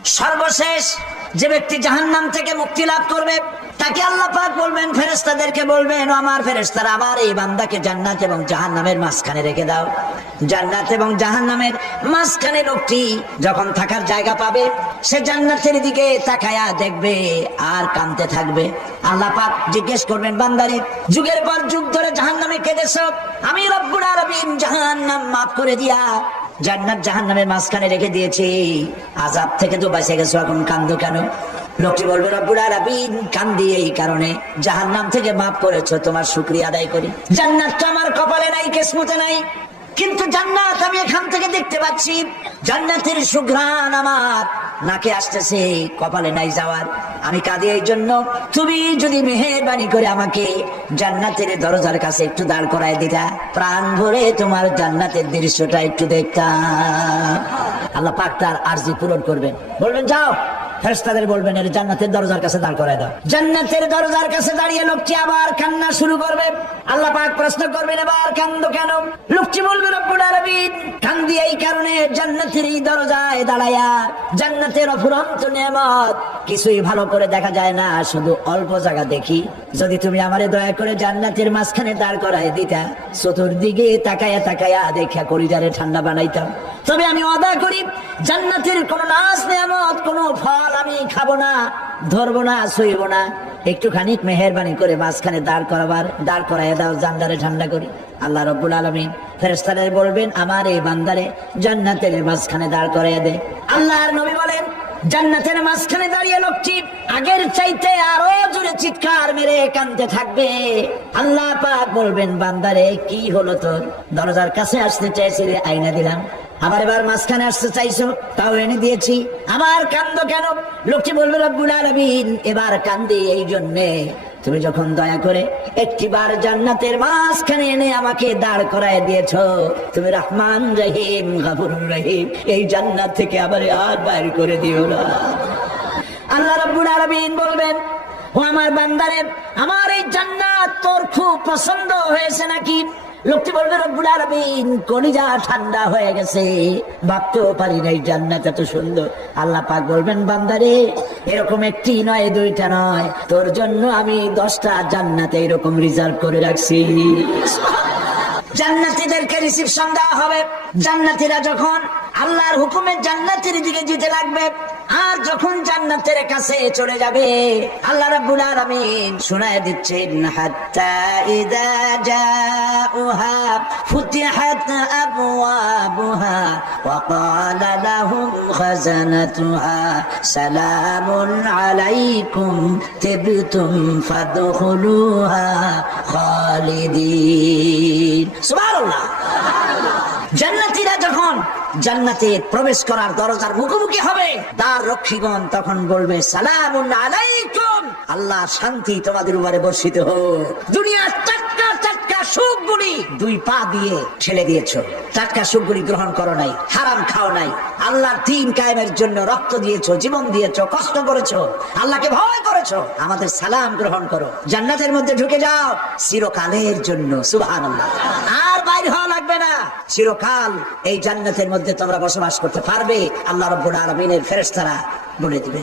সর্বশেষ যে ব্যক্তি জাহান্নাম থেকে মুক্তি লাভ করবে তাকে আল্লাহ পাক বলবেন, ফেরেশতাদেরকে বলবেন, আমার ফেরেশতারা আমার এই বান্দাকে জান্নাত এবং জাহান্নামের মাঝখানে রেখে দাও। জান্নাত এবং জাহান্নামের মাঝখানে লোকটি যখন থাকার জায়গা পাবে সে জান্নাতের দিকে তাকায়া দেখবে আর কাঁদতে থাকবে। আল্লাহ পাক জিজ্ঞেস করবেন, বান্দারে যুগের পর যুগ ধরে জাহান্নামে কেঁদেছো, আমি রব্বুল আলামিন জাহান্নাম মাফ করে দিয়া জান্নাত জাহান্নামের মাঝখানে রেখে দিয়েছি, আযাব থেকে তো বেঁচে গেছো, এখন কান্দো কেন? লোকটি বলবে, রব্বুল আলামিন কান্দি এই কারণে, জাহান্নাম থেকে মাফ করেছো, তোমার শুকরিয়া আদায় করি। জান্নাত তো আমার কপালে নাই, কিসমতে নাই, কিন্তু জান্নাত আমি এখান থেকে দেখতে পাচ্ছি, জান্নাতের সুঘ্রাণ আমার নাকে আসতেছে, কপালে নাই যাওয়ার। আমি কাঁদি এই জন্য, তুমি যদি মেহেরবানি করে আমাকে জান্নাতের দরজার কাছে একটু দাঁড় করায় দিতা, প্রাণ ভরে তোমার জান্নাতের দৃশ্যটা একটু দেখতাম। আল্লাহ পাক তার আরজি পূরণ করবেন, বলবেন যাও, ফেরেশতাদের বলবেন এর জান্নাতের দরজার কাছে দাঁড় করায় দাও। জান্নাতের দরজার কাছে দাঁড়িয়ে লোকটি আবার কান্না শুরু করবে। আল্লাহ পাক প্রশ্ন করবেন, এবার কান্দো কেন? লোকটি বলবে, রব্বুল আলামিন কান্দি এই কারণে, জান্নাতের এই দরজায় দাঁড়ায়া জান্নাতের অফুরন্ত নেয়ামত কিছুই ভালো করে দেখা যায় না, শুধু অল্প জায়গা দেখি। যদি তুমি আমারে দয়া করে জান্নাতের মাঝখানে দাঁড় করায় দিতা, চতুর্দিকে তাকায়া তাকায়া দেখা কলিজারে ঠান্ডা বানাইতাম। তবে আমি ওয়াদা করি, জান্নাতের কোন নাজ নেয়ামত, কোন ফল আমি খাবো না, ধরবো না, ছুঁইব না। একটুখানি মেহেরবানি করে মাঝখানে দাঁড় করাইয়া দাও, জান্নারে ঠান্ডা করি। আল্লাহ রব্বুল আলামিন ফেরেশতাদের বলবেন, আমার এই বান্দারে জান্নাতের মাঝখানে দাঁড় করাইয়া দে। আল্লাহর নবী বলেন, জান্নাতের মাঝখানে দাঁড়িয়ে লোকটি আগের চাইতে আরো জোরে চিৎকার মেরে কাঁদতে থাকবে। আল্লাহ পাক বলবেন, বান্দারে কি হলো তোর? দরজার কাছে আসতে চাইছিলে, আইনা দিলাম। আবার এবার মাঝখানে আসতে চাইছো, তাও এনে দিয়েছি, আবার কান্দো কেন? লোকটি বলবে, রব্বুল আলামিন এবার কান্দি এই জন্যে, তুমি যখন দয়া করে একটিবার জান্নাতের মাঝখানে এনে আমাকে দাঁড় করায় দিয়েছো, তুমি রহমান রহিম গফুরুর রহিম, এই জান্নাত থেকে আবার আর বাইর করে দিও না। আল্লাহ রাব্বুল আলামিন বলবেন, ও আমার বান্দারে, আমার এই জান্নাত তোর খুব পছন্দ হয়েছে নাকি? লোকটি বলবে, রব্বুল আলামিন কলিজা ঠান্ডা হয়ে গেছে, ভাবতেও পারি নাই জান্নাত এত সুন্দর। আল্লাহ পাক বলবেন, বান্দারে এরকম একটি নয়, দুইটা নয়, তোর জন্য আমি 10টা জান্নাতে এরকম রিজার্ভ করে রাখছি। জান্নাতীদেরকে রিসিপশন দেওয়া হবে। জান্নাতীরা যখন আল্লাহর হুকুমে জান্নাতের দিকে যেতে লাগবে, আর যখন জান্নাতের কাছে চলে যাবে, আল্লাহ রাব্বুল আলামিন শোনায় দিচ্ছেন, হাত্তা ইযা জাউহা ফুতিহাত আবওয়াবুহা ওয়া ক্বালা লাহুম খাজানাতুহা সালামুন আলাইকুম তিবতুম ফাদখুলুহা খালিদিন। সুবহানাল্লাহ। জান্নাতীরা যখন জান্নাতে প্রবেশ করার দরজার মুখোমুখি হবে, দ্বার রক্ষীগণ তখন বলবে, সালামুন আলাইকুম, আল্লাহ শান্তি তোমাদের উপরে বর্ষিত হোক। দুনিয়ার টাটকা টাটকা সুখগুলি 2 পা দিয়ে ঠেলে দিয়েছো, টাটকা সুখগুলি গ্রহণ করো নাই, হারাম খাও নাই, আল্লাহর দ্বীন কায়েমের জন্য রক্ত দিয়েছো, জীবন দিয়েছো, কষ্ট করেছো, আল্লাহকে ভয় করেছো, আমাদের সালাম গ্রহণ করো, জান্নাতের মধ্যে ঢুকে যাও চিরকালের জন্য। সুবহানাল্লাহ। আর বাইরে হওয়া লাগবে না, চিরকাল এই জান্নাতের মধ্যে তোমরা বসবাস করতে পারবে, আল্লাহ রাব্বুল আলামিনের ফেরেশতারা বলে দিবে।